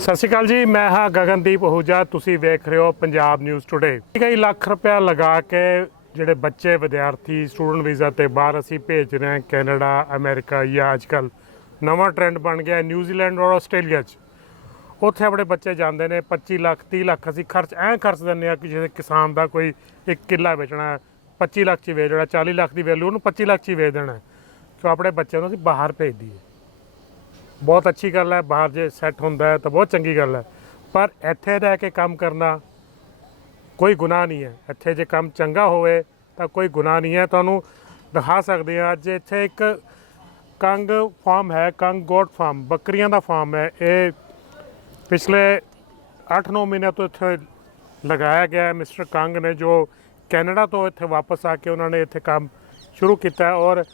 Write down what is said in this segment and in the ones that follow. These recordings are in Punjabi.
ਸਤਿ ਸ਼੍ਰੀ ਅਕਾਲ ਜੀ, ਮੈਂ ਹਾਂ ਗਗਨਦੀਪ ਅਹੂਜਾ, ਤੁਸੀਂ ਵੇਖ ਰਹੇ ਹੋ ਪੰਜਾਬ ਨਿਊਜ਼ ਟੁਡੇ ਕਈ ਲੱਖ ਰੁਪਇਆ ਲਗਾ ਕੇ ਜਿਹੜੇ ਬੱਚੇ, ਵਿਦਿਆਰਥੀ ਸਟੂਡੈਂਟ ਵੀਜ਼ਾ ਤੇ ਬਾਹਰ ਅਸੀਂ ਭੇਜ ਰਹੇ ਹਾਂ ਕੈਨੇਡਾ, ਅਮਰੀਕਾ, ਜਾਂ ਅੱਜਕੱਲ ਨਵਾਂ ਟ੍ਰੈਂਡ ਬਣ ਗਿਆ ਨਿਊਜ਼ੀਲੈਂਡ ਔਰ ਆਸਟ੍ਰੇਲੀਆ 'ਚ। ਉੱਥੇ ਆਪਣੇ ਬੱਚੇ ਜਾਂਦੇ ਨੇ 25 ਲੱਖ 30 ਲੱਖ ਅਸੀਂ ਖਰਚ ਐਂ ਖਰਚ ਦਿੰਦੇ ਆ ਕਿ ਜਿਵੇਂ ਕਿਸਾਨ ਦਾ ਕੋਈ ਇੱਕ ਕਿੱਲਾ ਵੇਚਣਾ ਹੈ 25 ਲੱਖ 'ਚ ਹੀ ਵੇਚ ਦੇਣਾ 40 ਲੱਖ ਦੀ ਵੈਲਿਊ ਉਹਨੂੰ 25 ਲੱਖ 'ਚ ਹੀ ਵੇਚ ਦੇਣਾ ਹੈ। ਆਪਣੇ ਬੱਚਿਆਂ ਨੂੰ ਅਸੀਂ ਬਾਹਰ ਭੇਜ ਦਈਏ। ਬਹੁਤ ਅੱਛੀ ਗੱਲ ਹੈ, ਬਾਹਰ ਜੇ ਸੈੱਟ ਹੁੰਦਾ ਹੈ ਤਾਂ ਬਹੁਤ ਚੰਗੀ ਗੱਲ ਹੈ। ਪਰ ਇੱਥੇ ਰਹਿ ਕੇ ਕੰਮ ਕਰਨਾ ਕੋਈ ਗੁਨਾਹ ਨਹੀਂ ਹੈ। ਇੱਥੇ ਜੇ ਕੰਮ ਚੰਗਾ ਹੋਵੇ ਤਾਂ ਕੋਈ ਗੁਨਾਹ ਨਹੀਂ ਹੈ। ਤੁਹਾਨੂੰ ਦਿਖਾ ਸਕਦੇ ਹਾਂ, ਅੱਜ ਇੱਥੇ ਇੱਕ ਕੰਗ ਫਾਰਮ ਹੈ, ਕੰਗ ਗੋਟ ਫਾਰਮ, ਬੱਕਰੀਆਂ ਦਾ ਫਾਰਮ ਹੈ। ਇਹ ਪਿਛਲੇ 8-9 ਮਹੀਨਿਆਂ ਤੋਂ ਇੱਥੇ ਲਗਾਇਆ ਗਿਆ ਹੈ ਮਿਸਟਰ ਕੰਗ ਨੇ, ਜੋ ਕੈਨੇਡਾ ਤੋਂ ਇੱਥੇ ਵਾਪਸ ਆ ਕੇ ਉਹਨਾਂ ਨੇ ਇੱਥੇ ਕੰਮ ਸ਼ੁਰੂ ਕੀਤਾ ਔਰ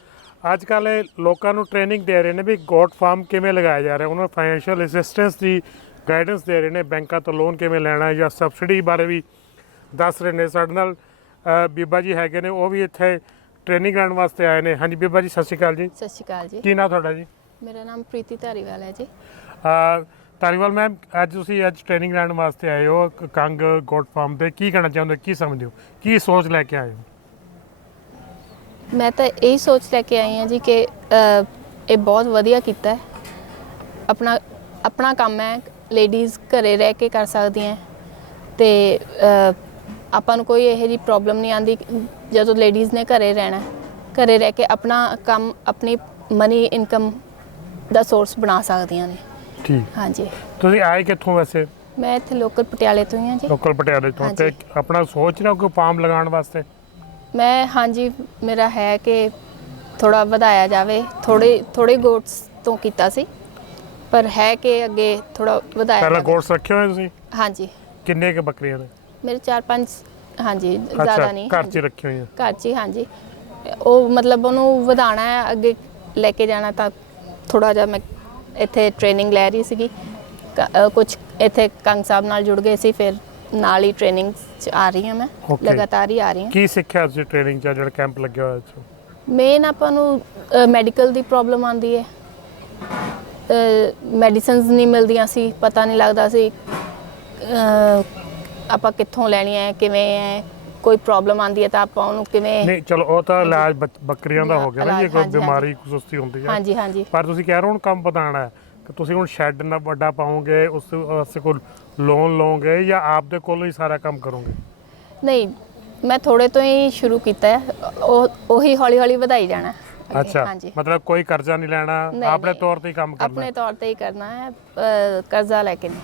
ਅੱਜ ਕੱਲ੍ਹ ਇਹ ਲੋਕਾਂ ਨੂੰ ਟ੍ਰੇਨਿੰਗ ਦੇ ਰਹੇ ਨੇ ਵੀ ਗੋਟ ਫਾਰਮ ਕਿਵੇਂ ਲਗਾਇਆ ਜਾ ਰਿਹਾ ਉਹਨਾਂ ਨੂੰ ਫਾਈਨੈਂਸ਼ੀਅਲ ਅਸਿਸਟੈਂਸ ਦੀ ਗਾਈਡੈਂਸ ਦੇ ਰਹੇ ਨੇ ਬੈਂਕਾਂ ਤੋਂ ਲੋਨ ਕਿਵੇਂ ਲੈਣਾ ਹੈ ਜਾਂ ਸਬਸਿਡੀ ਬਾਰੇ ਵੀ ਦੱਸ ਰਹੇ ਨੇ। ਸਾਡੇ ਨਾਲ ਬੀਬਾ ਜੀ ਹੈਗੇ ਨੇ ਉਹ ਵੀ ਇੱਥੇ ਟ੍ਰੇਨਿੰਗ ਲੈਣ ਵਾਸਤੇ ਆਏ ਨੇ। ਹਾਂਜੀ ਬੀਬਾ ਜੀ ਸਤਿ ਸ਼੍ਰੀ ਅਕਾਲ ਜੀ। ਸਤਿ ਸ਼੍ਰੀ ਅਕਾਲ ਜੀ। ਕੀ ਨਾਂ ਤੁਹਾਡਾ ਜੀ? ਮੇਰਾ ਨਾਮ ਪ੍ਰੀਤੀ ਧਾਰੀਵਾਲ ਹੈ ਜੀ। ਧਾਰੀਵਾਲ ਮੈਮ ਅੱਜ ਤੁਸੀਂ ਅੱਜ ਟ੍ਰੇਨਿੰਗ ਲੈਣ ਵਾਸਤੇ ਆਏ ਹੋ ਕੰਗ ਗੋਟ ਫਾਰਮ ਤੇ ਕੀ ਕਹਿਣਾ ਚਾਹੁੰਦੇ ਹੋ ਕੀ ਸਮਝਦੇ ਹੋ ਕੀ ਸੋਚ ਲੈ ਕੇ ਆਏ ਹੋ? ਮੈਂ ਤਾਂ ਇਹੀ ਸੋਚ ਲੈ ਕੇ ਆਈ ਹਾਂ ਜੀ ਕਿ ਅ, ਇਹ ਬਹੁਤ ਵਧੀਆ ਕੀਤਾ ਹੈ। ਆਪਣਾ ਆਪਣਾ ਕੰਮ ਹੈ ਲੇਡੀਜ਼ ਘਰੇ ਰਹਿ ਕੇ ਕਰ ਸਕਦੀਆਂ ਤੇ ਅ, ਆਪਾਂ ਨੂੰ ਕੋਈ ਇਹੋ ਜਿਹੀ ਪ੍ਰੋਬਲਮ ਨਹੀਂ ਆਂਦੀ ਜਦੋਂ ਲੇਡੀਜ਼ ਨੇ ਘਰੇ ਰਹਿਣਾ ਹੈ। ਘਰੇ ਰਹਿ ਕੇ ਆਪਣਾ ਕੰਮ ਆਪਣੀ ਮਨੀ ਇਨਕਮ ਦਾ ਸੋਰਸ ਬਣਾ ਸਕਦੀਆਂ ਨੇ। ਠੀਕ। ਹਾਂਜੀ। ਤੁਸੀਂ ਆਏ ਕਿੱਥੋਂ ਵੈਸੇ? ਮੈਂ ਇੱਥੇ ਲੋਕਲ ਪਟਿਆਲੇ ਤੋਂ ਹੀ ਹਾਂ ਜੀ। ਲੋਕਲ ਪਟਿਆਲੇ ਤੋਂ। ਤੇ ਹਾਂਜੀ। ਆਪਣਾ ਸੋਚ ਰਹੇ ਹੋ ਕੋਈ ਫਾਰਮ ਲਗਾਉਣ ਵਾਸਤੇ? ਮੈਂ ਹਾਂਜੀ ਮੇਰਾ ਹੈ ਕਿ ਥੋੜਾ ਵਧਾਇਆ ਜਾਵੇ। ਥੋੜੇ ਥੋੜੇ ਗੋਟਸ ਤੋਂ ਕੀਤਾ ਸੀ ਪਰ ਹੈ ਕਿ ਅੱਗੇ ਥੋੜਾ ਵਧਾਇਆ ਪਹਿਲਾਂ ਜਾਵੇ। ਗੋਟਸ ਰੱਖੇ ਹੋਏ ਤੁਸੀਂ? ਹਾਂਜੀ। ਕਿੰਨੇ ਕੁ ਬੱਕਰੀਆਂ ਨੇ? ਮੇਰੇ 4-5 ਹਾਂਜੀ ਜ਼ਿਆਦਾ ਨਹੀਂ ਘਰ 'ਚ ਹਾਂਜੀ, ਰੱਖੇ ਹੋਈਆਂ। ਘਰ 'ਚ ਹੀ ਹਾਂਜੀ। ਉਹ ਮਤਲਬ ਉਹਨੂੰ ਵਧਾਣਾ ਹੈ ਅੱਗੇ ਲੈ ਕੇ ਜਾਣਾ ਤਾਂ ਥੋੜਾ ਜਿਹਾ ਮੈਂ ਇੱਥੇ ਟ੍ਰੇਨਿੰਗ ਲੈ ਰਹੀ ਸੀਗੀ। ਕੁਝ ਇੱਥੇ ਕੰਗ ਸਾਹਿਬ ਨਾਲ ਜੁੜ ਗਏ ਸੀ ਫਿਰ ਨਾਲ ਹੀ ਟ੍ਰੇਨਿੰਗ 'ਚ ਆ ਰਹੀ ਹਾਂ ਮੈਂ Okay. ਲਗਾਤਾਰ ਹੀ ਆ ਰਹੀ ਹਾਂ। ਕੀ ਸਿੱਖਿਆ ਤੁਸੀਂ ਟ੍ਰੇਨਿੰਗ 'ਚ ਜਿਹੜਾ ਕੈਂਪ ਲੱਗਿਆ ਹੋਇਆ ਇੱਥੇ? ਮੇਨ ਆਪਾਂ ਨੂੰ ਮੈਡੀਕਲ ਦੀ ਪ੍ਰੋਬਲਮ ਆਉਂਦੀ ਹੈ। ਮੈਡੀਸਿਨਸ ਨਹੀਂ ਮਿਲਦੀਆਂ ਸੀ ਪਤਾ ਨਹੀਂ ਲੱਗਦਾ ਸੀ ਅਹ, ਆਪਾਂ ਕਿੱਥੋਂ ਲੈਣੀ ਹੈ ਕਿਵੇਂ ਹੈ ਕੋਈ ਪ੍ਰੋਬਲਮ ਆਉਂਦੀ ਹੈ ਤਾਂ ਆਪਾਂ ਉਹਨੂੰ ਕਿਵੇਂ ਨਹੀਂ ਚਲੋ ਉਹ ਤਾਂ ਇਲਾਜ ਬੱਕਰੀਆਂ ਦਾ ਹੋ ਗਿਆ ਨਾ ਜੇ ਇਲਾਜ, ਕੋਈ ਹਾਂਜੀ, ਬਿਮਾਰੀ ਕੋਈ ਸੁਸਤੀ ਹੁੰਦੀ ਹੈ। ਹਾਂਜੀ ਹਾਂਜੀ। ਪਰ ਤੁਸੀਂ ਕਹਿ ਰਹੇ ਹੋ ਹੁਣ ਕੰਮ ਵਧਾਉਣਾ ਹੈ ਕਿ ਤੁਸੀਂ ਹੁਣ ਸ਼ੈੱਡ ਨਾ ਵੱਡਾ ਪਾਓਗੇ ਉਸ ਵਾਸਤੇ ਕੋਈ ਲੋਨ ਲਓਗੇ ਜਾਂ ਆਪ ਦੇ ਕੋਲੋਂ ਹੀ ਸਾਰਾ ਕੰਮ ਕਰੋਗੇ? ਨਹੀਂ ਮੈਂ ਥੋੜੇ ਤੋਂ ਹੀ ਸ਼ੁਰੂ ਕੀਤਾ ਹੈ। ਉਹ ਉਹੀ ਹੌਲੀ ਹੌਲੀ ਵਧਾਈ ਜਾਣਾ। ਅੱਗੇ, ਅੱਛਾ ਹਾਂਜੀ। ਮਤਲਬ ਕੋਈ ਕਰਜ਼ਾ ਨਹੀਂ ਲੈਣਾ ਨਹੀਂ, ਆਪਣੇ ਨਹੀਂ। ਤੌਰ ਤੇ ਹੀ ਕੰਮ ਕਰਨਾ। ਆਪਣੇ ਹੈ। ਤੌਰ ਤੇ ਹੀ ਕਰਨਾ ਹੈ ਕਰਜ਼ਾ ਲੈ ਕੇ। ਨਹੀਂ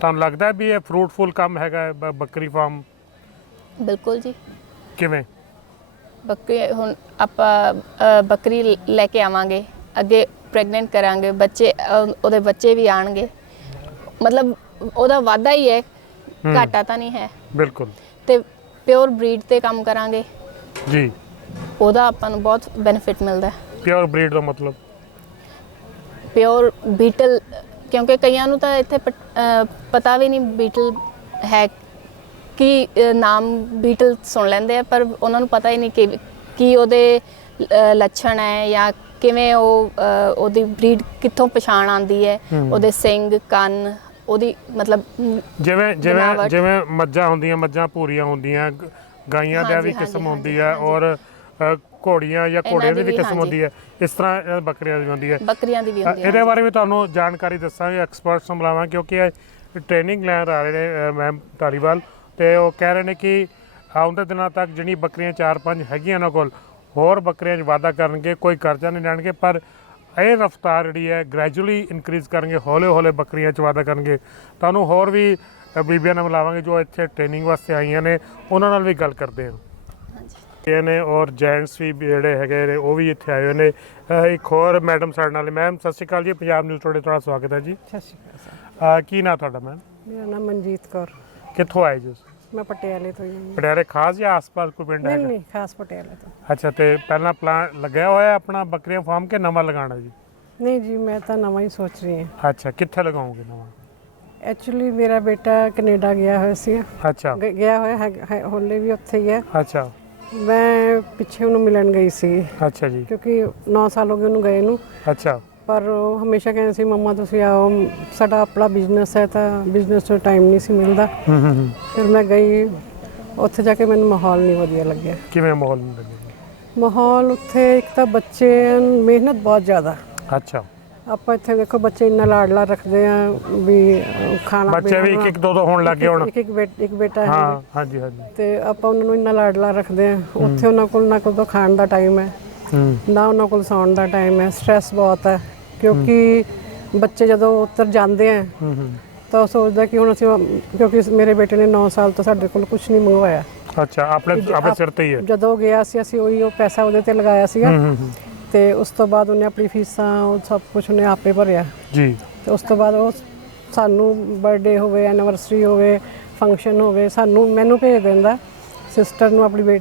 ਤੁਹਾਨੂੰ ਲੱਗਦਾ ਵੀ ਇਹ ਫਰੂਟਫੁਲ ਕੰਮ ਹੈਗਾ ਹੈ, ਬ- ਬੱਕਰੀ ਫਾਰਮ ਬਿਲਕੁਲ ਜੀ। ਕਿਵੇਂ? ਬੱਕਰੀ ਹੁਣ ਆਪਾਂ ਅ, ਬੱਕਰੀ ਲ- ਲੈ ਕੇ ਆਵਾਂਗੇ। ਅੱਗੇ ਪ੍ਰੈਗਨੈਂਟ ਕਰਾਂਗੇ ਬੱਚੇ ਅ, ਉਹਦੇ ਬੱਚੇ ਵੀ ਆਣਗੇ। ਮਤਲਬ ਉਹਦਾ ਵਾਧਾ ਹੀ ਹੈ। ਘਾਟਾ ਤਾਂ ਨਹੀਂ ਹੈ। ਬਿਲਕੁਲ। ਤੇ ਪਿਓਰ ਬਰੀਡ ਤੇ ਕੰਮ ਕਰਾਂਗੇ। ਜੀ। ਉਹਦਾ ਆਪਾਂ ਨੂੰ ਬਹੁਤ ਬੈਨੀਫਿਟ ਮਿਲਦਾ ਹੈ। ਪਿਓਰ ਬਰੀਡ ਦਾ ਮਤਲਬ? ਪਿਓਰ ਬੀਟਲ ਕਿਉਂਕਿ ਕਈਆਂ ਨੂੰ ਤਾਂ ਇੱਥੇ ਪਟ- ਪਤਾ ਵੀ ਨਹੀਂ ਬੀਟਲ ਹੈ ਕੀ ਨਾਮ ਬੀਟਲ ਸੁਣ ਲੈਂਦੇ ਆ ਪਰ ਉਹਨਾਂ ਨੂੰ ਪਤਾ ਹੀ ਨਹੀਂ ਕਿ ਕੀ ਉਹਦੇ ਲੱਛਣ ਹੈ ਜਾਂ ਕਿਵੇਂ ਉਹ ਉਹਦੀ ਬਰੀਡ ਕਿੱਥੋਂ ਪਛਾਣ ਆਂਦੀ ਹੈ। ਹੂੰ। ਉਹਦੇ ਸਿੰਗ ਕੰਨ ਉਹਦੀ ਮਤਲਬ ਮ, ਜਿਵੇਂ ਜਿਵੇਂ। ਜਿਵੇਂ ਮੱਝਾਂ ਹੁੰਦੀਆਂ ਮੱਝਾਂ ਪੂਰੀਆਂ ਹੁੰਦੀਆਂ ਗ- ਗਾਈਆਂ ਦਾ ਹਾਂਜੀ, ਵੀ ਕਿਸਮ ਹੁੰਦੀ ਹੈ। ਔਰ ਅ, ਘੋੜੀਆਂ ਜਾਂ ਘੋੜਿਆਂ ਦੀ ਦੀ ਵੀ ਵੀ, ਕਿਸਮ। ਹੁੰਦੀ ਹੈ ਇਸ ਤਰ੍ਹਾਂ ਇਹ ਬੱਕਰੀਆਂ ਦੀ ਵੀ ਹੁੰਦੀ ਹੈ ਬੱਕਰੀਆਂ ਦੀ ਵੀ ਅ, ਹੁੰਦੀ ਹੈ ਇਹਦੇ ਬਾਰੇ ਵੀ ਤੁਹਾਨੂੰ ਜਾਣਕਾਰੀ ਦੱਸਾਂਗੇ ਐਕਸਪਰਟਸ ਨੂੰ ਬੁਲਾਵਾਂ ਕਿਉਂਕਿ ਇਹ ਟ੍ਰੇਨਿੰਗ ਲੈਣ ਆ ਰਹੇ ਨੇ ਮੈਮ ਧਾਰੀਵਾਲ ਤੇ ਉਹ ਕਹਿ ਰਹੇ ਨੇ ਕਿ ਆਉਂਦੇ ਦਿਨਾਂ ਤੱਕ ਜਿਹੜੀ ਬੱਕਰੀਆਂ 4-5 ਹੈਗੀਆਂ ਉਹਨਾਂ ਕੋਲ ਹੋਰ ਬੱਕਰੀਆਂ 'ਚ ਵਾਧਾ ਕਰਨਗੇ ਕੋਈ ਕਰਜ਼ਾ ਨਹੀਂ ਲੈਣਗੇ ਪਰ ਇਹ ਰਫਤਾਰ ਜਿਹੜੀ ਹੈ ਗ੍ਰੈਜੂਅਲੀ ਇਨਕਰੀਜ਼ ਕਰਨਗੇ ਹੌਲੇ ਹੌਲੇ ਬੱਕਰੀਆਂ 'ਚ ਵਾਧਾ ਕਰਨਗੇ। ਤੁਹਾਨੂੰ ਹੋਰ ਵੀ ਬੀਬੀਆਂ ਨਾਲ ਮਿਲਾਵਾਂਗੇ ਜੋ ਇੱਥੇ ਟ੍ਰੇਨਿੰਗ ਵਾਸਤੇ ਆਈਆਂ ਨੇ ਉਹਨਾਂ ਨਾਲ ਵੀ ਗੱਲ ਕਰਦੇ ਹਾਂ। ਹਾਂਜੀ। ਇਹ ਨੇ ਔਰ ਜੈਂਟਸ ਵੀ ਜਿਹੜੇ ਹੈਗੇ ਨੇ ਉਹ ਵੀ ਇੱਥੇ ਆਏ ਹੋਏ ਨੇ। ਇੱਕ ਹੋਰ ਮੈਡਮ ਸਾਡੇ ਨਾਲ ਮੈਮ ਸਤਿ ਸ਼੍ਰੀ ਅਕਾਲ ਜੀ ਪੰਜਾਬ ਨਿਊਜ਼ ਤੁਹਾਡੇ ਤੁਹਾਡਾ ਸਵਾਗਤ ਹੈ ਜੀ। ਸਤਿ ਸ਼੍ਰੀ ਅਕਾਲ ਸਰ। ਕੀ ਨਾਂ ਤੁਹਾਡਾ ਮੈਮ? ਮੇਰਾ ਨਾਮ ਮਨਜੀਤ ਕੌਰ। ਕਿੱਥੋਂ ਆਏ ਜੀ ਤੁਸੀਂ? ਮੈਂ ਪਟਿਆਲੇ ਤੋਂ ਹੀ ਹਾਂ। ਪਟਿਆਲੇ ਖਾਸ ਜਾਂ ਆਸ-ਪਾਸ ਕੋਈ ਪਿੰਡ ਨਹੀਂ ਹੈਗਾ? ਨਹੀਂ ਖਾਸ ਪਟਿਆਲੇ ਤੋਂ। ਅੱਛਾ ਤੇ ਪਹਿਲਾਂ ਪਲਾਨ ਲੱਗਿਆ ਹੋਇਆ ਆਪਣਾ ਬੱਕਰੀਆਂ ਫਾਰਮ ਕੇ ਨਵਾਂ ਲਗਾਉਣਾ ਜੀ? ਨਹੀਂ ਜੀ ਮੈਂ ਤਾਂ ਨਵਾਂ ਹੀ ਸੋਚ ਰਹੀ ਹਾਂ। ਅੱਛਾ ਕਿੱਥੇ ਲਗਾਓਗੇ ਨਵਾਂ? ਐਕਚੁਅਲੀ ਮੇਰਾ ਬੇਟਾ ਕੈਨੇਡਾ ਗਿਆ ਹੋਇਆ ਸੀ। ਅੱਛਾ। ਗ- ਗਿਆ ਹੋਇਆ ਹੈ ਹੈ- ਹੋਲੇ ਵੀ ਉੱਥੇ ਹੀ ਹੈ। ਅੱਛਾ। ਮੈਂ ਪਿੱਛੇ ਉਹਨੂੰ ਮਿਲਣ ਗਈ ਸੀ। ਅੱਛਾ ਜੀ। ਕਿਉਂਕਿ 9 ਸਾਲ ਹੋ ਗਏ ਉਹਨੂੰ ਗਏ ਨੂੰ। ਅੱਛਾ। ਪਰ ਉਹ ਹਮੇਸ਼ਾ ਕਹਿੰਦੇ ਸੀ ਮੰਮਾ ਤੁਸੀਂ ਆਓ। ਸਾਡਾ ਆਪਣਾ ਬਿਜ਼ਨਸ ਹੈ ਤਾਂ ਬਿਜ਼ਨਸ ਤੋਂ ਟਾਈਮ ਨਹੀਂ ਸੀ ਮਿਲਦਾ। ਹੂੰ ਹੂੰ ਹੂੰ। ਫਿਰ ਮੈਂ ਗਈ। ਉੱਥੇ ਜਾ ਕੇ ਮੈਨੂੰ ਮਾਹੌਲ ਨਹੀਂ ਵਧੀਆ ਲੱਗਿਆ। ਕਿਵੇਂ ਮਾਹੌਲ ਨਹੀਂ ਲੱਗਿਆ? ਮਾਹੌਲ ਉੱਥੇ ਇੱਕ ਤਾਂ ਬੱਚੇ ਮਿਹਨਤ ਬਹੁਤ ਜ਼ਿਆਦਾ। ਅੱਛਾ। ਆਪਾਂ ਇੱਥੇ ਦੇਖੋ ਬੱਚੇ ਇੰਨਾ ਲਾਡਲਾ ਰੱਖਦੇ ਆ ਵੀ ਅਹ, ਖਾਣਾ ਬੱਚੇ ਵੀ ਇੱਕ ਇੱਕ ਦੋ ਦੋ ਹੋਣ ਲੱਗੇ ਹੁਣ। ਇੱਕ ਇੱਕ ਬੇਟ ਇੱਕ ਬੇਟਾ ਹੈ। ਹਾਂ ਹਾਂਜੀ ਹਾਂਜੀ। ਤੇ ਆਪਾਂ ਉਹਨਾਂ ਨੂੰ ਇੰਨਾ ਲਾਡਲਾ ਰੱਖਦੇ ਆ। ਉੱਥੇ ਉਹਨਾਂ ਕੋਲ ਨਾ ਕੋਈ ਖਾਣ ਦਾ ਟਾਈਮ ਹੈ। ਹੂੰ। ਨਾ ਉਹਨਾਂ ਕੋਲ ਸੌਣ ਦਾ ਟਾਈਮ ਹੈ। ਸਟ੍ਰੈਸ ਬਹੁਤ ਹੈ। ਕਿਉਂਕਿ ਬੱਚੇ ਜਦੋਂ ਉੱਤਰ ਜਾਂਦੇ ਆ ਤਾਂ ਉਹ ਸੋਚਦਾ ਕਿ ਹੁਣ ਅਸੀਂ ਕਿਉਂਕਿ ਮੇਰੇ ਬੇਟੇ ਨੇ 9 ਸਾਲ ਤੋਂ ਸਾਡੇ ਕੋਲ ਕੁਝ ਨਹੀਂ ਮੰਗਵਾਇਆ। ਅੱਛਾ ਆਪਣੇ ਆਪਣੇ ਸਿਰ ਤੇ ਹੀ ਹੈ। ਜਦੋਂ ਗਿਆ ਸੀ ਅਸੀਂ ਉਹੀ ਉਹ ਪੈਸਾ ਉਹਦੇ ਤੇ ਲਗਾਇਆ ਸੀਗਾ। ਤੇ ਉਸ ਤੋਂ ਬਾਅਦ ਉਹਨੇ ਆਪਣੀ ਫੀਸਾਂ ਉਹ ਸਭ ਕੁਝ ਉਹਨੇ ਆਪੇ ਭਰਿਆ। ਜੀ। ਤੇ ਉਸ ਤੋਂ ਬਾਅਦ ਉਹ ਸਾਨੂੰ ਬਰਥਡੇ ਹੋਵੇ ਐਨੀਵਰਸਰੀ ਹੋਵੇ ਫੰਕਸ਼ਨ ਹੋਵੇ ਸਾਨੂੰ ਮੈਨੂੰ ਭੇਜ ਦਿੰਦਾ। ਸਿਸਟਰ ਨੂੰ ਆਪਣੀ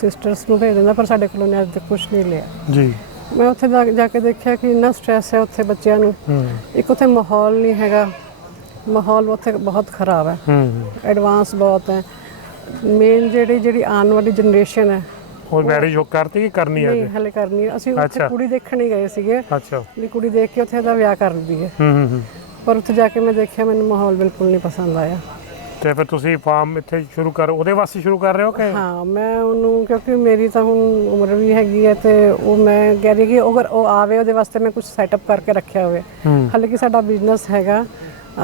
ਸਿਸਟਰਸ ਨੂੰ ਭੇਜ ਦਿੰਦਾ ਪਰ ਸਾਡੇ ਕੋਲੋਂ ਨੇ ਅੱਜ ਤੱਕ ਕੁਝ ਨਹੀਂ ਲਿਆ। ਜੀ। ਮੈਂ ਉੱਥੇ ਜਾ ਜਾ ਕੇ ਦੇਖਿਆ ਕਿ ਇੰਨਾ ਸਟ੍ਰੈਸ ਹੈ ਉੱਥੇ ਬੱਚਿਆਂ ਨੂੰ। ਹੂੰ। ਇੱਕ ਉੱਥੇ ਮਾਹੌਲ ਨਹੀਂ ਹੈਗਾ। ਮਾਹੌਲ ਉੱਥੇ ਬਹੁਤ ਖਰਾਬ ਹੈ। ਹੂੰ। ਐਡਵਾਂਸ ਬਹੁਤ ਹੈ। ਮੇਨ ਜਿਹੜੀ ਜਿਹੜੀ ਆਉਣ ਵਾਲੀ ਜਨਰੇਸ਼ਨ ਹੈ। ਉਹ ਮੈਰਿਜ ਹੋ ਕਰਤੀ ਕਿ ਕਰਨੀ ਹੈ ਨਹੀਂ? ਹਲੇ ਕਰਨੀ ਹੈ। ਅਸੀਂ ਉੱਥੇ। ਕੁੜੀ ਦੇਖਣ ਹੀ ਗਏ ਸੀਗੇ। ਅੱਛਾ। ਵੀ ਕੁੜੀ ਦੇਖ ਕੇ ਉੱਥੇ ਦਾ ਵਿਆਹ ਕਰ ਦਈਏ ਹੂੰ ਹੂੰ ਹੂੰ। ਪਰ ਉੱਥੇ ਜਾ ਕੇ ਮੈਂ ਦੇਖਿਆ ਮੈਨੂੰ ਮਾਹੌਲ ਬਿਲਕੁਲ ਨਹੀਂ ਪਸੰਦ ਆਇਆ। ਤੇ ਫਿਰ ਤੁਸੀਂ ਫਾਰਮ ਇੱਥੇ ਸ਼ੁਰੂ ਕਰ ਉਹਦੇ ਵਾਸਤੇ ਸ਼ੁਰੂ ਕਰ ਰਹੇ ਹੋ ਕਿ? ਹਾਂ ਮੈਂ ਉਹਨੂੰ ਕਿਉਂਕਿ ਮੇਰੀ ਤਾਂ ਹੁਣ ਉਮਰ ਵੀ ਹੈਗੀ ਹੈ ਤੇ ਉਹ ਮੈਂ ਕਹਿ ਰਹੀ ਕਿ ਅਗਰ ਉਹ ਆਵੇ ਉਹਦੇ ਵਾਸਤੇ ਮੈਂ ਕੁਝ ਸੈਟਅਪ ਕਰਕੇ ਰੱਖਿਆ ਹੋਵੇ। ਹਾਲਾਂਕਿ ਸਾਡਾ ਬਿਜ਼ਨਸ ਹੈਗਾ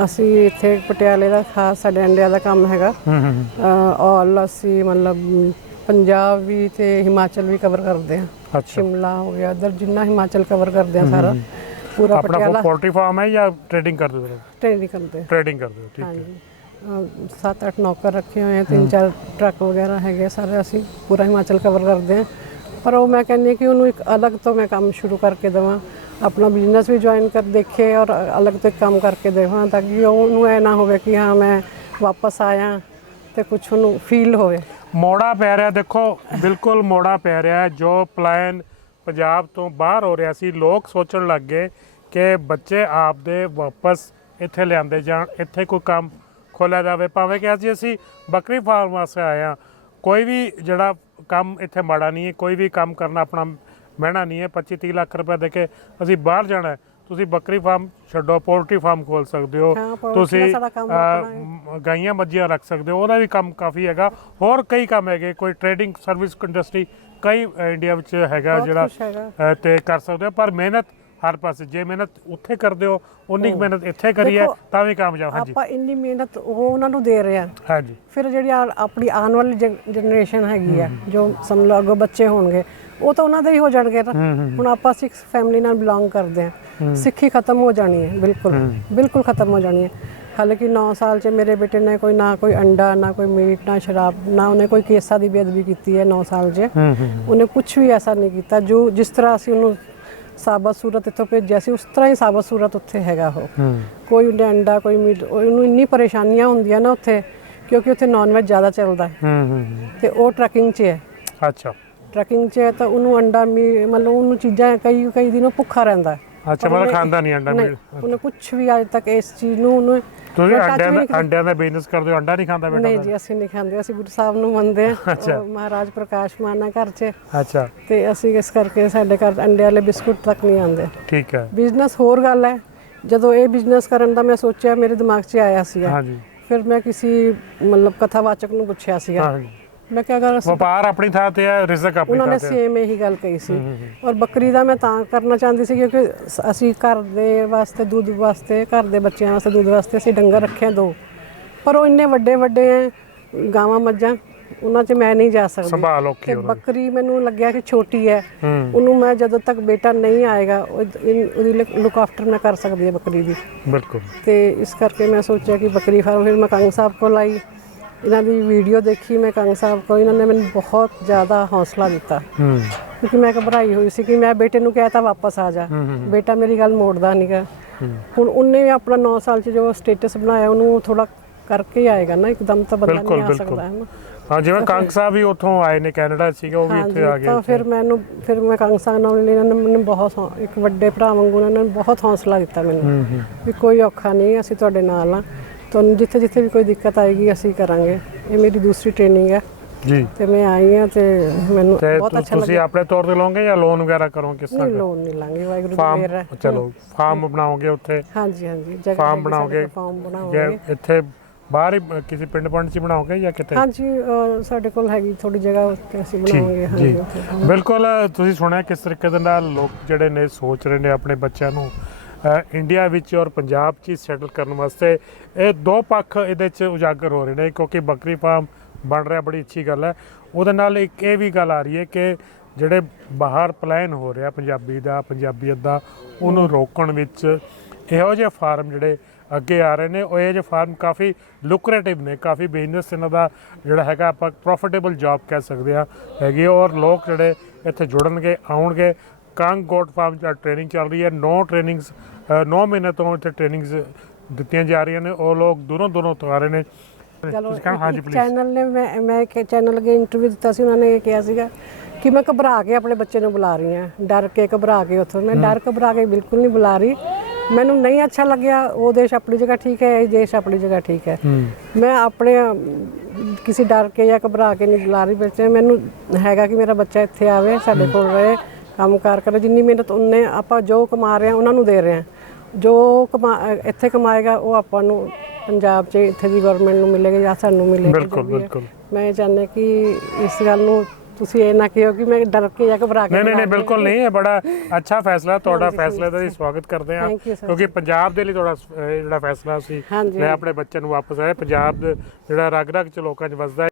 ਅਸੀਂ ਇੱਥੇ ਪਟਿਆਲੇ ਦਾ ਖਾਸ ਸਾਡੇ ਅੰਡਿਆਂ ਦਾ ਕੰਮ ਹੈਗਾ। ਹੂੰ ਹੂੰ ਆਲ ਅਸੀਂ ਮਤਲਬ ਪੰਜਾਬ ਵੀ ਤੇ ਹਿਮਾਚਲ ਵੀ ਕਵਰ ਕਰਦੇ ਅੱਛਾ। ਸ਼ਿਮਲਾ ਹੋ ਗਿਆ ਇਧਰ ਜਿੰਨਾ ਹਿਮਾਚਲ ਕਵਰ ਕਰਦੇ ਹਾਂ ਸਾਰਾ। ਪੂਰਾ ਆਪਣਾ ਪਟਿਆਲਾ। ਪੋਲਟਰੀ ਫਾਰਮ ਹੈ ਜਾਂ ਟ੍ਰੇਡਿੰਗ ਕਰਦੇ ਹੋ? ਟ੍ਰੇਨਿੰਗ ਕਰਦੇ। ਟ੍ਰੇਡਿੰਗ ਕਰਦੇ ਹੋ ਠੀਕ ਹੈ। ਸੱਤ ਅੱਠ ਨੌਕਰ ਰੱਖੇ ਹੋਏ ਆ ਤਿੰਨ ਚਾਰ ਟਰੱਕ ਵਗੈਰਾ ਹੈਗੇ ਸਾਰੇ ਅਸੀਂ ਪੂਰਾ ਹਿਮਾਚਲ ਕਵਰ ਕਰਦੇ ਹਾਂ ਪਰ ਉਹ ਮੈਂ ਕਹਿੰਦੀ ਕਿ ਉਹਨੂੰ ਇੱਕ ਅਲੱਗ ਤੋਂ ਮੈਂ ਕੰਮ ਸ਼ੁਰੂ ਕਰਕੇ ਦੇਵਾਂ ਆਪਣਾ ਬਿਜ਼ਨਸ ਵੀ ਜੁਆਇਨ ਕਰ ਦੇਖੇ ਔਰ ਅਲੱਗ ਤੋਂ ਕੰਮ ਕਰਕੇ ਦੇਵਾਂ ਤਾਂ ਕਿ ਉਹਨੂੰ ਐ ਨਾ ਹੋਵੇ ਕਿ ਹਾਂ ਮੈਂ ਵਾਪਸ ਆਇਆ ਤੇ ਕੁਝ ਉਹਨੂੰ ਫੀਲ ਹੋਵੇ। ਮੋੜਾ ਪੈ ਰਿਹਾ ਦੇਖੋ ਬਿਲਕੁਲ ਮੋੜਾ ਪੈ ਰਿਹਾ ਹੈ। ਜੋ ਪਲਾਨ ਪੰਜਾਬ ਤੋਂ ਬਾਹਰ ਹੋ ਰਿਹਾ ਸੀ। ਲੋਕ ਸੋਚਣ ਲੱਗ ਗਏ ਕਿ ਬੱਚੇ ਆਪਦੇ ਵਾਪਸ ਇੱਥੇ ਲਿਆਂਦੇ ਜਾਣ ਇੱਥੇ ਕੋਈ ਕੰਮ ਖੋਲ੍ਹਿਆ ਜਾਵੇ। ਭਾਵੇਂ ਕਿ ਅਸੀਂ ਅਸੀਂ ਬੱਕਰੀ ਫਾਰਮ ਵਾਸਤੇ ਆਏ ਹਾਂ ਕੋਈ ਵੀ ਜਿਹੜਾ ਕੰਮ ਇੱਥੇ ਮਾੜਾ ਨਹੀਂ ਹੈ ਕੋਈ ਵੀ ਕੰਮ ਕਰਨਾ ਆਪਣਾ ਮਹਿਣਾ ਨਹੀਂ ਹੈ 25 30 ਲੱਖ ਰੁਪਏ ਦੇ ਕੇ ਅਸੀਂ ਬਾਹਰ ਜਾਣਾ ਹੈ ਤੁਸੀਂ ਬੱਕਰੀ ਫਾਰਮ ਛੱਡੋ ਪੋਲਟਰੀ ਫਾਰਮ ਖੋਲ ਸਕਦੇ ਹੋ ਤੁਸੀਂ ਗਾਈਆਂ ਮੱਝੀਆਂ ਰੱਖ ਸਕਦੇ ਹੋ ਉਹਦਾ ਵੀ ਕੰਮ ਕਾਫੀ ਹੈਗਾ। ਹੋਰ ਕਈ ਕੰਮ ਹੈਗੇ ਕੋਈ ਟ੍ਰੇਡਿੰਗ ਸਰਵਿਸ ਇੰਡਸਟਰੀ ਕਈ ਇੰਡੀਆ ਵਿੱਚ ਹੈਗਾ ਜਿਹੜਾ ਤੇ ਕਰ ਸਕਦੇ ਹੋ ਪਰ ਮਿਹਨਤ ਹਰ ਪਾਸੇ ਜੇ ਮਿਹਨਤ ਉੱਥੇ ਕਰਦੇ ਹੋ ਉਨੀ ਕੁ ਮਿਹਨਤ ਇੱਥੇ ਕਰੀਏ ਦੇਖੋ, ਤਾਂ ਵੀ ਕਾਮਯਾਬ ਹਾਂਜੀ। ਆਪਾਂ ਇੰਨੀ ਮਿਹਨਤ ਉਹ ਉਹਨਾਂ ਨੂੰ ਦੇ ਰਹੇ ਆ ਹਾਂਜੀ। ਫਿਰ ਜਿਹੜੀ ਆ- ਆਪਣੀ ਆਉਣ ਵਾਲੀ ਜਨਰੇਸ਼ਨ ਹੈਗੀ ਆ ਜੋ ਸਮਝ ਲਓ ਅੱਗੋਂ ਬੱਚੇ ਹੋਣਗੇ ਉਹ ਤਾਂ ਉਹਨਾਂ ਦੇ ਹੀ ਹੋ ਜਾਣਗੇ ਨਾ ਹੁਣ ਆਪਾਂ ਸਿੱਖ ਫੈਮਿਲੀ ਨਾਲ ਬਿਲੋਂਗ ਕਰਦੇ ਆ ਸਿੱਖੀ ਖਤਮ ਹੋ ਜਾਣੀ ਹੈ ਬਿਲਕੁਲ। ਬਿਲਕੁਲ ਖਤਮ ਹੋ ਜਾਣੀ ਹੈ। ਹਾਲਾਂਕਿ 9 ਸਾਲ 'ਚ ਮੇਰੇ ਬੇਟੇ ਨੇ ਕੋਈ ਨਾ ਕੋਈ ਅੰਡਾ ਨਾ ਕੋਈ ਮੀਟ ਨਾ ਸ਼ਰਾਬ ਨਾ ਉਹਨੇ ਕੋਈ ਕੇਸਾਂ ਦੀ ਬੇਅਦਬੀ ਕੀਤੀ ਹੈ 9 ਸਾਲ 'ਚ। ਉਹਨੇ ਕੁਝ ਵੀ ਐਸਾ ਨਹੀਂ ਕੀਤਾ। ਜੋ ਜਿਸ ਤਰ੍ਹਾਂ ਅਸੀਂ ਉਹਨੂੰ ਸਾਬਤ ਸੂਰਤ ਇੱਥੋਂ ਭੇਜਿਆ ਸੀ ਉਸ ਤਰ੍ਹਾਂ ਹੀ ਸਾਬਤ ਸੂਰਤ ਉੱਥੇ ਹੈਗਾ ਉਹ। ਕੋਈ ਅੰਡਾ ਕੋਈ ਮੀਟ ਉਹਨੂੰ ਇੰਨੀ ਪਰੇਸ਼ਾਨੀਆਂ ਹੁੰਦੀਆਂ ਨਾ ਉੱਥੇ ਕਿਉਂਕਿ ਉੱਥੇ ਨਾਨ ਵੈਜ ਜ਼ਿਆਦਾ ਚੱਲਦਾ ਹੈ। ਤੇ ਉਹ ਟਰੱਕਿੰਗ 'ਚ ਹੈ। ਅੱਛਾ। ਟਰੱਕਿੰਗ 'ਚ ਹੈ ਤਾਂ ਉਹਨੂੰ ਅੰਡਾ ਮੀ ਮਤਲਬ ਉਹਨੂੰ ਚੀਜ਼ਾਂ ਕਈ ਕਈ ਦਿਨ ਭੁੱਖਾ ਰਹਿੰਦਾ ਹੈ। ਅੱਛਾ ਮਤਲਬ ਖਾਂਦਾ ਨਹੀਂ ਅੰਡਾ ਮੀਟ। ਉਹਨੇ ਕੁਝ ਵੀ ਅੱਜ ਤੱਕ ਇਸ ਚੀਜ਼ ਨੂੰ ਉਹਨੂੰ ਤੁਸੀਂ touch ਵੀ ਅੰਡਿਆਂ ਨਹੀਂ ਦਾ। ਅੰਡਿਆਂ ਦਾ ਬਿਜ਼ਨਸ ਕਰਦੇ ਹੋ ਅੰਡਾ ਨਹੀਂ ਖਾਂਦਾ ਬੇਟਾ ਨਹੀਂ ਜੀ ਅਸੀਂ ਨਹੀਂ ਖਾਂਦੇ ਅਸੀਂ ਗੁਰੂ ਸਾਹਿਬ ਨੂੰ ਮੰਨਦੇ ਹਾਂ। ਅੱਛਾ। ਉਹ ਮਹਾਰਾਜ ਪ੍ਰਕਾਸ਼ ਮਾਨਾ ਘਰ 'ਚ। ਅੱਛਾ। ਤੇ ਅਸੀਂ ਇਸ ਕਰਕੇ ਸਾਡੇ ਘਰ ਅੰਡੇ ਵਾਲੇ ਬਿਸਕੁਟ ਤੱਕ ਨਹੀਂ ਆਉਂਦੇ। ਠੀਕ ਹੈ। ਬਿਜ਼ਨਸ ਹੋਰ ਗੱਲ ਹੈ ਜਦੋਂ ਇਹ ਬਿਜ਼ਨਸ ਕਰਨ ਦਾ ਮੈਂ ਸੋਚਿਆ ਮੇਰੇ ਦਿਮਾਗ 'ਚ ਆਇਆ ਸੀਗਾ। ਹਾਂਜੀ। ਫਿਰ ਮੈਂ ਕਿਸੇ ਮਤਲਬ ਕਥਾਵਾਚਕ ਨੂੰ ਪੁੱਛਿਆ ਸੀਗਾ। ਹਾਂਜੀ। ਮੈਂ ਕਿਹਾ ਅਗਰ ਅਸੀਂ ਵਪਾਰ ਆਪਣੀ ਥਾਂ ਤੇ ਹੈ ਰਿਜ਼ਕ ਆਪਣੀ ਉਹਨਾਂ ਨੇ ਥਾਂ ਤੇ ਹੈ। ਸੇਮ ਇਹੀ ਗੱਲ ਕਹੀ ਸੀ। ਔਰ ਬੱਕਰੀ ਦਾ ਮੈਂ ਤਾਂ ਕਰਨਾ ਚਾਹੁੰਦੀ ਸੀ ਕਿਉਂਕਿ ਸ- ਅਸੀਂ ਘਰ ਦੇ ਵਾਸਤੇ ਦੁੱਧ ਵਾਸਤੇ ਘਰ ਦੇ ਬੱਚਿਆਂ ਵਾਸਤੇ ਦੁੱਧ ਵਾਸਤੇ ਅਸੀਂ ਡੰਗਰ ਰੱਖੇ ਆ ਦੋ। ਪਰ ਉਹ ਇੰਨੇ ਵੱਡੇ ਵੱਡੇ ਆ ਗਾਵਾਂ ਮੱਝਾਂ ਉਹਨਾਂ 'ਚ ਮੈਂ ਨਹੀਂ ਜਾ ਸਕਦੀ। ਸੰਭਾਲ ਔਖੀ ਤੇ ਉਹਨਾਂ ਦੀ। ਬੱਕਰੀ ਮੈਨੂੰ ਲੱਗਿਆ ਕਿ ਛੋਟੀ ਹੈ ਹੂੰ। ਉਹਨੂੰ ਮੈਂ ਜਦੋਂ ਤੱਕ ਬੇਟਾ ਨਹੀਂ ਆਏਗਾ ਉਹ- ਇਨ- ਉਹਦੀ ਲੁੱਕ ਆਫਟਰ ਮੈਂ ਕਰ ਸਕਦੀ ਹਾਂ ਬੱਕਰੀ ਦੀ। ਬਿਲਕੁਲ। ਤੇ ਇਸ ਕਰਕੇ ਮੈਂ ਸੋਚਿਆ ਕਿ ਬੱਕਰੀ ਫਾਰਮ ਫਿਰ ਮੈਂ ਕੰਗ ਸਾਹਿਬ ਕੋਲ ਆਈ। ਇਹਨਾਂ ਦੀ ਵੀਡੀਓ ਦੇਖੀ ਮੈਂ ਕੰਗ ਸਾਹਿਬ ਕੋਲ ਇਹਨਾਂ ਨੇ ਮੈਨੂੰ ਬਹੁਤ ਜ਼ਿਆਦਾ ਹੌਸਲਾ ਦਿੱਤਾ। ਹੂੰ। ਕਿਉਂਕਿ ਮੈਂ ਘਬਰਾਈ ਹੋਈ ਸੀ ਕਿ ਮੈਂ ਬੇਟੇ ਨੂੰ ਕਹਿ ਤਾ ਵਾਪਸ ਆ ਜਾ। ਬੇਟਾ ਮੇਰੀ ਗੱਲ ਮੋੜਦਾ ਨਹੀਂਗਾ ਹੁਣ ਉਹਨੇ ਆਪਣਾ 9 ਸਾਲ ਚ ਜੋ ਸਟੇਟਸ ਬਣਾਇਆ ਉਹਨੂੰ ਥੋੜਾ ਕਰਕੇ ਆਏਗਾ ਨਾ ਇੱਕਦਮ ਤਾਂ ਬੰਦਾ ਨਹੀਂ ਆ। ਸਕਦਾ ਹੈ ਨਾ? ਹਾਂ ਜਿਵੇਂ ਕੰਗ ਸਾਹਿਬ ਵੀ ਉੱਥੋਂ ਆਏ ਨੇ ਕੈਨੇਡਾ ਸੀਗੇ ਉਹ ਵੀ ਇੱਥੇ ਆ ਗਏ ਤਾਂ ਫਿਰ ਮੈਨੂੰ ਫਿਰ ਮੈਂ ਕੰਗ ਸਾਹਿਬ ਨਾਲ ਇਹਨਾਂ ਨੇ ਮੈਨੂੰ ਬਹੁਤ ਇੱਕ ਵੱਡੇ ਭਰਾ ਵਾਂਗੂ ਇਹਨਾਂ ਨੇ ਬਹੁਤ ਹੌਸਲਾ ਦਿੱਤਾ ਮੈਨੂੰ ਵੀ ਕੋਈ ਔਖਾ ਨਹੀਂ ਅਸੀਂ ਤੁਹਾਡੇ ਨਾਲ ਆ ਤੁਹਾਨੂੰ ਜਿੱਥੇ ਜਿੱਥੇ ਵੀ ਕੋਈ ਦਿੱਕਤ ਆਏਗੀ ਅਸੀਂ ਕਰਾਂਗੇ। ਇਹ ਮੇਰੀ ਦੂਸਰੀ ਟ੍ਰੇਨਿੰਗ ਹੈ। ਜੀ। ਤੇ ਮੈਂ ਆਈ ਹਾਂ ਤੇ ਮੈਨੂੰ ਤੇ ਬਹੁਤ ਅੱਛਾ ਤੁਸੀਂ ਲੱਗਿਆ। ਆਪਣੇ ਤੌਰ ਤੇ ਲਓਗੇ ਜਾਂ ਲੋਨ ਵਗੈਰਾ ਕਰੋਗੇ ਕਿਸ ਨਹੀਂ ਤਰ੍ਹਾਂ ਲੋਨ ਨਹੀਂ ਲਾਂਗੇ ਵਾਹਿਗੁਰੂ ਦੀ ਮਿਹਰ ਹੈ। ਫਾਰਮ ਚਲੋ ਫਾਰਮ ਬਣਾਓਗੇ ਉੱਥੇ? ਹਾਂਜੀ ਹਾਂਜੀ। ਜਗ੍ਹਾ ਫਾਰਮ ਬਣਾਓਗੇ? ਫਾਰਮ ਬਣਾਓਗੇ ਇੱਥੇ ਬਾਹਰ ਹੀ ਕਿਸੇ ਪਿੰਡ ਪੁੰਡ ਚ ਬਣਾਓਗੇ ਜਾਂ ਕਿਤੇ? ਹਾਂਜੀ ਸਾਡੇ ਕੋਲ ਹੈਗੀ ਥੋੜੀ ਜਗ੍ਹਾ ਉੱਤੇ ਅਸੀਂ ਬਣਾਵਾਂਗੇ ਹਾਂਜੀ ਉੱਥੇ। ਬਿਲਕੁਲ ਤੁਸੀਂ ਸੁਣਿਆ ਕਿਸ ਤਰੀਕੇ ਦੇ ਨਾਲ ਲੋਕ ਜਿਹੜੇ ਨੇ ਸੋਚ ਰਹੇ ਨੇ ਆਪਣੇ ਬੱਚਿਆਂ ਨੂੰ ਇੰਡੀਆ ਵਿੱਚ ਔਰ ਪੰਜਾਬ 'ਚ ਸੈਟਲ ਕਰਨ ਵਾਸਤੇ ਇਹ ਦੋ ਪੱਖ ਇਹਦੇ 'ਚ ਉਜਾਗਰ ਹੋ ਰਹੇ ਨੇ, ਕਿਉਂਕਿ ਬੱਕਰੀ ਫਾਰਮ ਬਣ ਰਿਹਾ, ਬੜੀ ਅੱਛੀ ਗੱਲ ਹੈ। ਉਹਦੇ ਨਾਲ ਇੱਕ ਇਹ ਵੀ ਗੱਲ ਆ ਰਹੀ ਹੈ ਕਿ ਜਿਹੜੇ ਬਾਹਰ ਪਲਾਨ ਹੋ ਰਿਹਾ ਪੰਜਾਬੀ ਦਾ, ਪੰਜਾਬੀਅਤ ਦਾ, ਉਹਨੂੰ ਰੋਕਣ ਵਿੱਚ ਇਹੋ ਜਿਹੇ ਫਾਰਮ ਜਿਹੜੇ ਅੱਗੇ ਆ ਰਹੇ ਨੇ, ਉਹ ਇਹ ਜਿਹੇ ਫਾਰਮ ਕਾਫੀ ਲੁਕਰੇਟਿਵ ਨੇ, ਕਾਫੀ ਬਿਜ਼ਨਸ ਇਹਨਾਂ ਦਾ ਜਿਹੜਾ ਹੈਗਾ ਆਪਾਂ ਪ੍ਰੋਫਿਟੇਬਲ ਜੌਬ ਕਹਿ ਸਕਦੇ ਆ ਹੈਗੀ ਔਰ ਲੋਕ ਜਿਹੜੇ ਇੱਥੇ ਜੁੜਨਗੇ, ਆਉਣਗੇ ਕੰਗ ਗੋਟ ਫਾਰਮ ਚ ਟ੍ਰੇਨਿੰਗ ਚੱਲ ਰਹੀ ਹੈ। ਨੌ ਟ੍ਰੇਨਿੰਗਸ 9 ਮਹੀਨੇ ਤੋਂ ਇੱਥੇ ਟ੍ਰੇਨਿੰਗਸ ਦਿੱਤੀਆਂ ਜਾ ਰਹੀਆਂ ਨੇ। ਉਹ ਲੋਕ ਦੂਰੋਂ ਦੂਰੋਂ ਤੋਂ ਆ ਰਹੇ ਨੇ। ਚਲੋ ਚੈਨਲ ਨੇ ਮੈਂ ਮੈਂ ਇੱਕ ਚੈਨਲ ਅਗੇ ਇੰਟਰਵਿਊ ਦਿੱਤਾ ਸੀ ਉਹਨਾਂ ਨੇ ਇਹ ਕਿਹਾ ਸੀਗਾ ਕਿ ਮੈਂ ਘਬਰਾ ਕੇ ਆਪਣੇ ਬੱਚੇ ਨੂੰ ਬੁਲਾ ਰਹੀ ਹਾਂ। ਡਰ ਕੇ ਘਬਰਾ ਕੇ ਉੱਥੋਂ। ਮੈਂ ਡਰ ਘਬਰਾ ਕੇ ਬਿਲਕੁਲ ਨਹੀਂ ਬੁਲਾ ਰਹੀ। ਮੈਨੂੰ ਨਹੀਂ ਅੱਛਾ ਲੱਗਿਆ ਉਹ ਦੇਸ਼ ਆਪਣੀ ਜਗ੍ਹਾ ਠੀਕ ਹੈ ਇਹ ਦੇਸ਼ ਆਪਣੀ ਜਗ੍ਹਾ ਠੀਕ ਹੈ। ਮੈਂ ਆਪਣੇ ਕਿਸੇ ਡਰ ਕੇ ਜਾਂ ਘਬਰਾ ਕੇ ਨਹੀਂ ਬੁਲਾ ਰਹੀ ਬੱਚੇ। ਮੈਨੂੰ ਹੈਗਾ ਕਿ ਮੇਰਾ ਬੱਚਾ ਇੱਥੇ ਆਵੇ ਸਾਡੇ ਕੋਲ ਰਹੇ। ਕੰਮਕਾਰ ਕਰੇ ਜਿੰਨੀ ਮਿਹਨਤ ਉਹਨੇ ਆਪਾਂ ਜੋ ਕਮਾ ਰਹੇ ਹਾਂ ਉਹਨਾਂ ਨੂੰ ਦੇ ਰਹੇ ਹਾਂ ਜੋ ਕਮਾ ਇੱਥੇ ਕਮਾਏਗਾ ਉਹ ਆਪਾਂ ਨੂੰ ਪੰਜਾਬ 'ਚ ਇੱਥੇ ਦੀ ਗਵਰਨਮੈਂਟ ਨੂੰ ਮਿਲੇਗਾ ਜਾਂ ਸਾਨੂੰ ਮਿਲੇਗਾ ਬਿਲਕੁਲ। ਬਿਲਕੁਲ। ਮੈਂ ਚਾਹੁੰਦਾ ਕਿ ਇਸ ਗੱਲ ਨੂੰ ਤੁਸੀਂ ਇਹ ਨਾ ਕਿਹੋ ਕਿ ਮੈਂ ਡਰ ਕੇ ਜਾਂ ਘਬਰਾ ਕੇ ਨਹੀਂ ਨਹੀਂ ਨਹੀਂ ਬਿਲਕੁਲ ਨਹੀਂ ਇਹ ਬੜਾ ਅੱਛਾ ਫੈਸਲਾ। ਤੁਹਾਡਾ ਫੈਸਲੇ ਦਾ ਜੀ ਸਵਾਗਤ ਕਰਦੇ ਹਾਂ. ਕਿਉਂਕਿ ਪੰਜਾਬ ਦੇ ਲਈ ਤੁਹਾਡਾ ਜਿਹੜਾ ਫੈਸਲਾ ਸੀ। ਲੈ ਆਪਣੇ ਬੱਚੇ ਨੂੰ ਵਾਪਸ ਆਏ ਪੰਜਾਬ ਜਿਹੜਾ ਰਗ ਰਗ ਚ ਲੋਕਾਂ 'ਚ ਵੱਸਦਾ